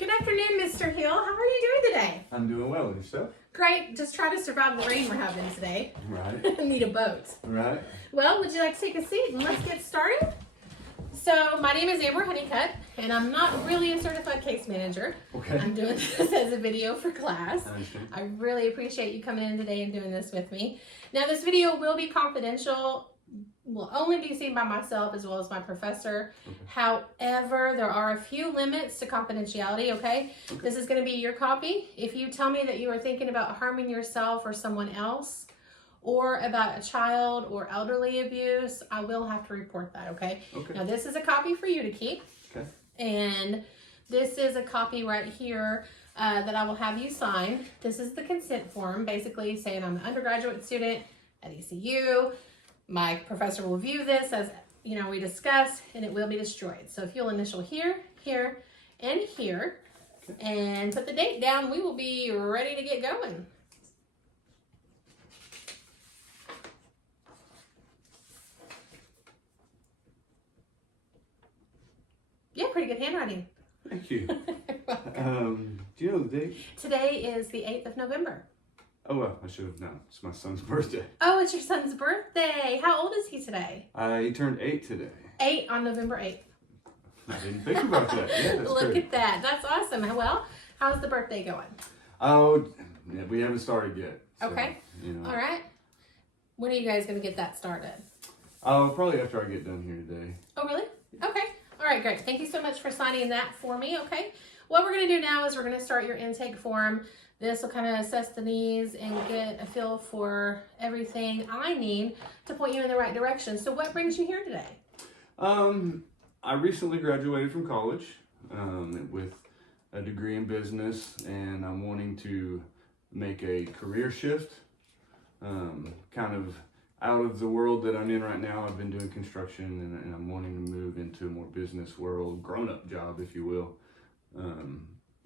Good afternoon, Mr. Hill. How are you doing today? I'm doing well. And yourself? Great. Just trying to survive the rain we're having today. Right. Need a boat. Right. Well, would you like to take a seat and let's get started? So, my name is Amber Honeycutt, and I'm not really a certified case manager. Okay. I'm doing this as a video for class. I understand. I really appreciate you coming in today and doing this with me. Now, this video will be confidential, will only be seen by myself as well as my professor. Okay. However, there are a few limits to confidentiality, okay? This is going to be your copy. If you tell me that you are thinking about harming yourself or someone else, or about a child or elderly abuse, I will have to report that, okay? Okay. Now, this is a copy for you to keep. Okay. And this is a copy right here that I will have you sign. This is the consent form, basically saying I'm an undergraduate student at ECU. My professor will view this as, we discussed, and it will be destroyed. So if you'll initial here, here, and here, and put the date down, we will be ready to get going. Yeah, pretty good handwriting. Thank you. Do you know the date? Today is the 8th of November. Oh, well, I should have known. It's my son's birthday. Oh, it's your son's birthday. How old is he today? He turned 8 today. 8 on November 8th. I didn't think about that. Yeah, that's Look great. at that. That's awesome. Well, how's the birthday going? Oh, yeah, we haven't started yet. So, Okay. All right. When are you guys going to get that started? Probably after I get done here today. Oh, really? Okay. All right, great. Thank you so much for signing that for me, okay? What we're going to do now is we're going to start your intake form. This will kind of assess the needs and get a feel for everything I need to point you in the right direction. So what brings you here today? I recently graduated from college with a degree in business, and I'm wanting to make a career shift, kind of out of the world that I'm in right now. I've been doing construction, and I'm wanting to move into a more business world, grown-up job, if you will.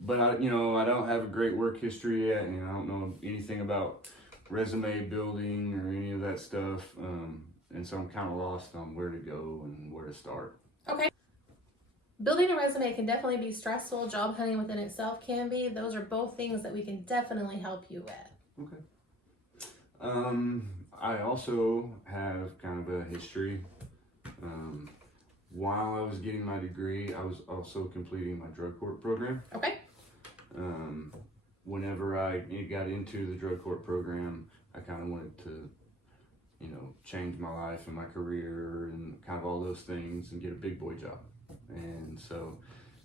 But I don't have a great work history yet, and I don't know anything about resume building or any of that stuff. And so I'm kind of lost on where to go and where to start. Okay. Building a resume can definitely be stressful. Job hunting within itself can be. Those are both things that we can definitely help you with. Okay. I also have kind of a history. While I was getting my degree, I was also completing my drug court program. Okay. Whenever I got into the drug court program, I kind of wanted to, change my life and my career and kind of all those things and get a big boy job. And so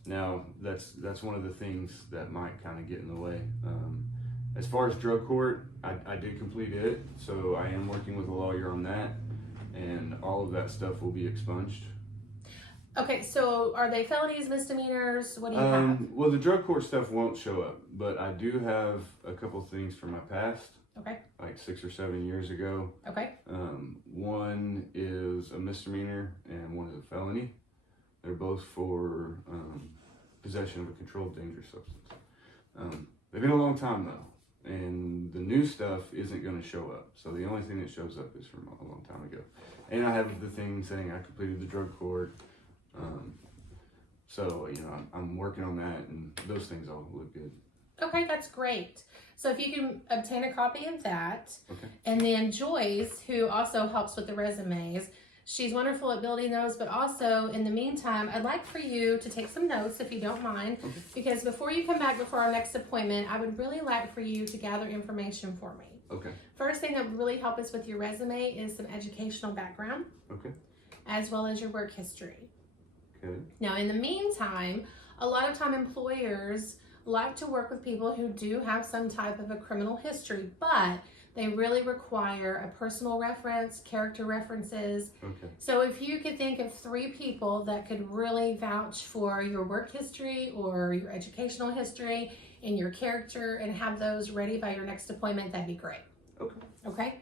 now that's one of the things that might kind of get in the way. As far as drug court, I did complete it, so I am working with a lawyer on that, and all of that stuff will be expunged. Okay, so are they felonies, misdemeanors? What do you have? Well, the drug court stuff won't show up, but I do have a couple things from my past. Okay. Like 6 or 7 years ago. Okay. One is a misdemeanor and one is a felony. They're both for possession of a controlled dangerous substance. They've been a long time though, and the new stuff isn't going to show up. So the only thing that shows up is from a long time ago. And I have the thing saying I completed the drug court. So I'm working on that, and those things all look good. Okay, that's great. So if you can obtain a copy of that. Okay. And then Joyce, who also helps with the resumes, she's wonderful at building those, but also in the meantime, I'd like for you to take some notes if you don't mind, Okay. because before you come back before our next appointment, I would really like for you to gather information for me. Okay. First thing that would really help us with your resume is some educational background, Okay. as well as your work history. Okay. Now, in the meantime, a lot of time employers like to work with people who do have some type of a criminal history, but they really require a personal reference, character references. Okay. So if you could think of 3 people that could really vouch for your work history or your educational history and your character and have those ready by your next appointment, that'd be great. Okay. Okay?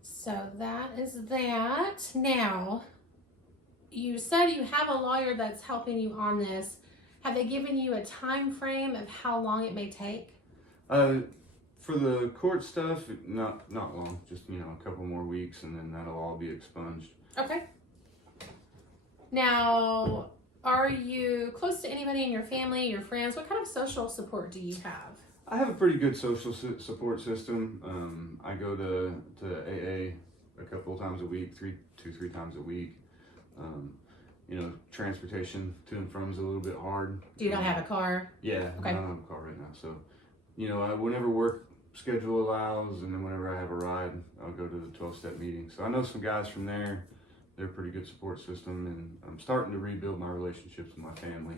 So that is that. Now, you said you have a lawyer that's helping you on this. Have they given you a time frame of how long it may take? For the court stuff, not long. Just a couple more weeks, and then that'll all be expunged. Okay. Now, Are you close to anybody in your family, your friends? What kind of social support do you have? I have a pretty good social support system. I go to AA a couple of times a week, three times a week. You know, transportation to and from is a little bit hard. Do you not have a car? Yeah, Okay. I don't have a car right now. So, you know, whenever work schedule allows, and then whenever I have a ride, I'll go to the 12-step meeting. So I know some guys from there. They're a pretty good support system, and I'm starting to rebuild my relationships with my family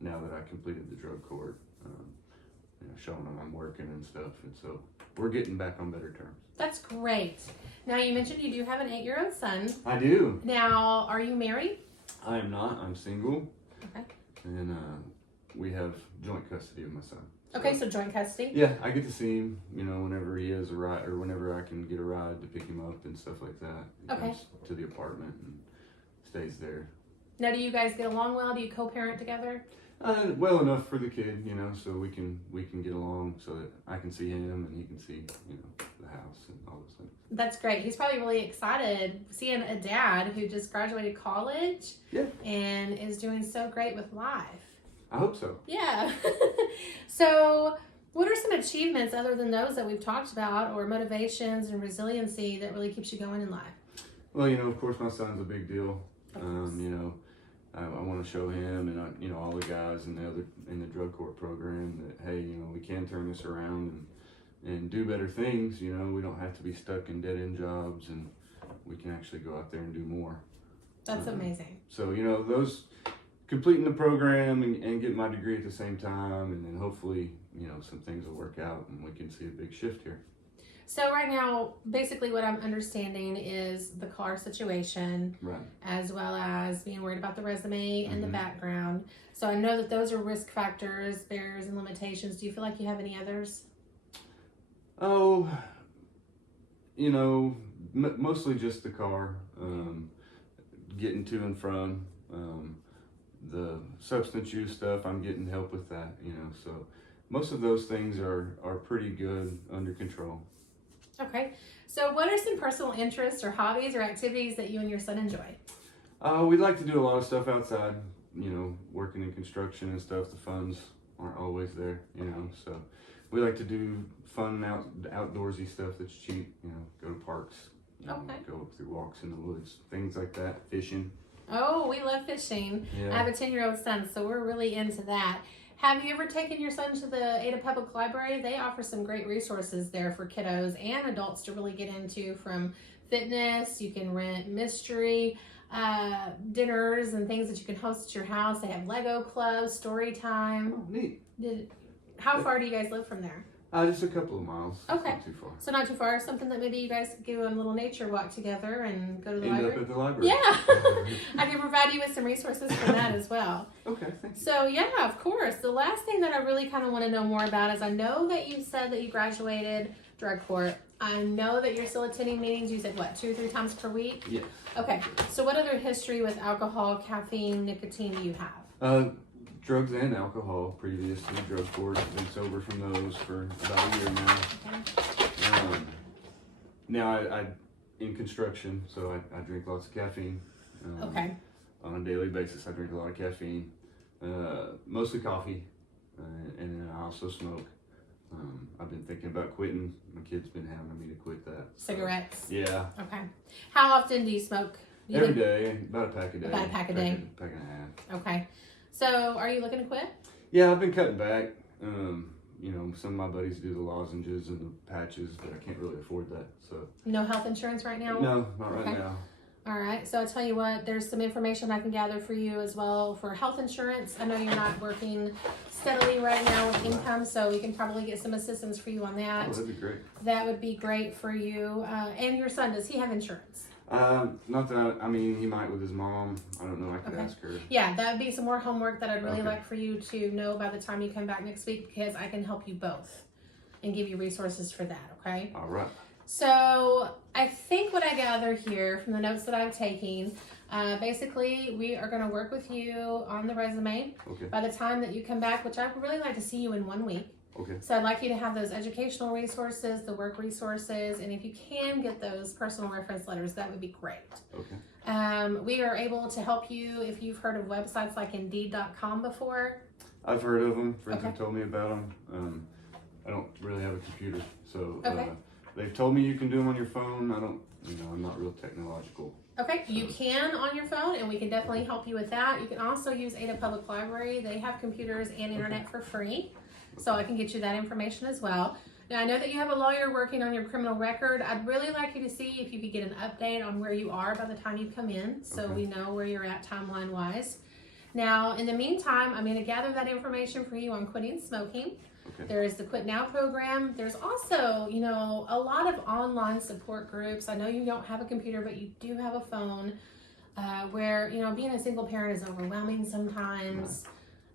now that I completed the drug court. You know, showing them I'm working and stuff, and so we're getting back on better terms. That's great. Now, you mentioned you do have an 8-year-old son. I do. Now, are you married? I am not. I'm single. Okay. And we have joint custody of my son. Okay, so joint custody. Yeah, I get to see him, you know, whenever he has a ride, or whenever I can get a ride to pick him up and stuff like that. He Okay. comes to the apartment and stays there. Now, do you guys get along well? Do you co-parent together? Well enough for the kid, you know, so we can get along, so that I can see him and he can see, you know, the house and all those things. That's great. He's probably really excited seeing a dad who just graduated college. Yeah. And is doing so great with life. I hope so. Yeah. So, what are some achievements other than those that we've talked about, or motivations and resiliency that really keeps you going in life? Well, you know, of course, my son's a big deal. You know, I want to show him and you know, all the guys in the drug court program that, hey, you know, we can turn this around and do better things. You know, we don't have to be stuck in dead end jobs, and we can actually go out there and do more. That's amazing. So, you know, those completing the program and getting my degree at the same time, and then hopefully, you know, some things will work out and we can see a big shift here. So right now, basically what I'm understanding is the car situation, Right. as well as being worried about the resume and the Mhm. background. So I know that those are risk factors, barriers, and limitations. Do you feel like you have any others? Oh, you know, mostly just the car, getting to and from. The substance use stuff, I'm getting help with that, you know, so most of those things are pretty good under control. Okay. So what are some personal interests or hobbies or activities that you and your son enjoy? We'd like to do a lot of stuff outside, you know, working in construction and stuff. The funds aren't always there, you know, so we like to do fun outdoorsy stuff that's cheap, you know, go to parks, you know, Okay. go through walks in the woods, things like that, fishing. Oh, we love fishing. I Yeah. have a 10-year-old son, so we're really into that. Have you ever taken your son to the Ada Public Library? They offer some great resources there for kiddos and adults to really get into, from fitness. You can rent mystery dinners and things that you can host at your house. They have Lego clubs, story time. Oh, neat. How far do you guys live from there? Just a couple of miles. It's Okay. not too far. So not too far. Something that maybe you guys could do a little nature walk together and go to the End library. up at the library. Yeah, I can provide you with some resources for that as well. Okay, thank you. So yeah, of course. The last thing that I really kind of want to know more about is, I know that you said that you graduated drug court. I know that you're still attending meetings. You said what, 2 or 3 times per week? Yes. Okay. So what other history with alcohol, caffeine, nicotine do you have? Drugs and alcohol previous to the drug court. Been sober from those for about a year now. Okay. Now I in construction, so I drink lots of caffeine. Okay. On a daily basis, I drink a lot of caffeine. Mostly coffee, and then I also smoke. I've been thinking about quitting. My kid's been having me to quit that. So, Cigarettes. yeah. Okay. How often do you smoke? Do you Every think- day, about a pack a day. About a pack a day. Pack and a half. Okay. So are you looking to quit? Yeah, I've been cutting back. You know, some of my buddies do the lozenges and the patches, but I can't really afford that. So No health insurance right now? no, not right Okay. now. All right, so I'll tell you what, there's some information I can gather for you as well for health insurance. I know you're not working steadily right now with income, so we can probably get some assistance for you on that. Oh, that'd be great. That would be great for you. And your son, does he have insurance? Not that I mean, he might with his mom. I don't know. I could Okay. ask her. Yeah, that would be some more homework that I'd really Okay. like for you to know by the time you come back next week, because I can help you both and give you resources for that, okay? All right. So I think what I gather here from the notes that I'm taking, basically we are going to work with you on the resume. Okay. By the time that you come back, which I would really like to see you in 1 week. Okay. So I'd like you to have those educational resources, the work resources, and if you can get those personal reference letters, that would be great. Okay. We are able to help you if you've heard of websites like Indeed.com before. I've heard of them. Friends Okay. have told me about them. I don't really have a computer, so Okay. they've told me you can do them on your phone. I'm not real technological. Okay, you can on your phone, and we can definitely help you with that. You can also use Ada Public Library. They have computers and internet for free, so I can get you that information as well. Now, I know that you have a lawyer working on your criminal record. I'd really like you to see if you could get an update on where you are by the time you come in, so Okay. we know where you're at timeline-wise. Now, in the meantime, I'm going to gather that information for you on quitting smoking. Okay. There is the Quit Now program. There's also, a lot of online support groups. I know you don't have a computer, but you do have a phone where, being a single parent is overwhelming sometimes.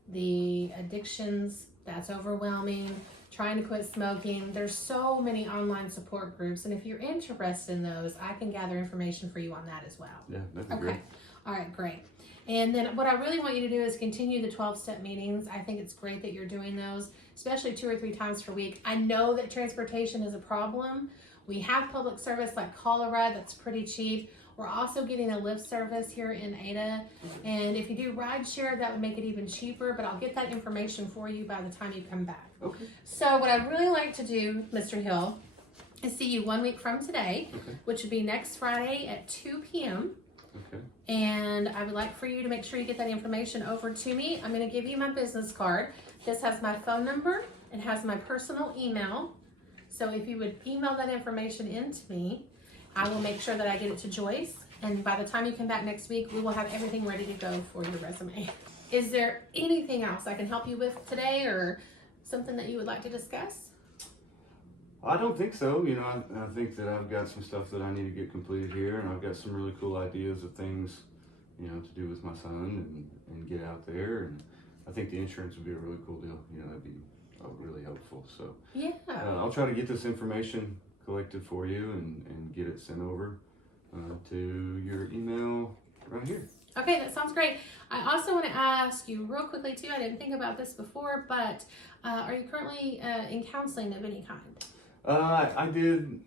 The addictions, that's overwhelming. Trying to quit smoking. There's so many online support groups. And if you're interested in those, I can gather information for you on that as well. Yeah, that'd be Okay. great. All right, great. And then what I really want you to do is continue the 12-step meetings. I think it's great that you're doing those, especially 2 or 3 times per week. I know that transportation is a problem. We have public service like Colorado that's pretty cheap. We're also getting a Lyft service here in Ada. And if you do rideshare, that would make it even cheaper, but I'll get that information for you by the time you come back. Okay. So what I'd really like to do, Mr. Hill, is see you 1 week from today, Okay. which would be next Friday at 2 p.m. Okay. And I would like for you to make sure you get that information over to me. I'm going to give you my business card. This has my phone number. It has my personal email. So if you would email that information in to me, I will make sure that I get it to Joyce. And by the time you come back next week, we will have everything ready to go for your resume. Is there anything else I can help you with today, or something that you would like to discuss? I don't think so. I think that I've got some stuff that I need to get completed here, and I've got some really cool ideas of things, to do with my son and get out there. And I think the insurance would be a really cool deal. That'd be really helpful. So Yeah. I'll try to get this information collected for you and get it sent over to your email right here. Okay, that sounds great. I also want to ask you real quickly too, I didn't think about this before, but are you currently in counseling of any kind? I did,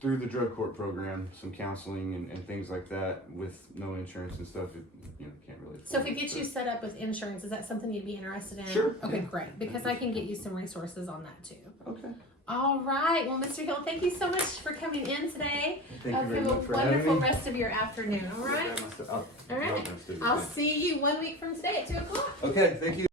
through the drug court program, some counseling and things like that with no insurance and stuff. Can't really. So if it gets you set up with insurance, is that something you'd be interested in? Sure. Okay, Yeah. great, because I can get you some resources on that too. Okay. All right, well, Mr. Hill, thank you so much for coming in today. Thank you very Have much a for having wonderful me. rest of your afternoon, all right? All right, I'll see you 1 week from today at 2 o'clock. Okay, thank you.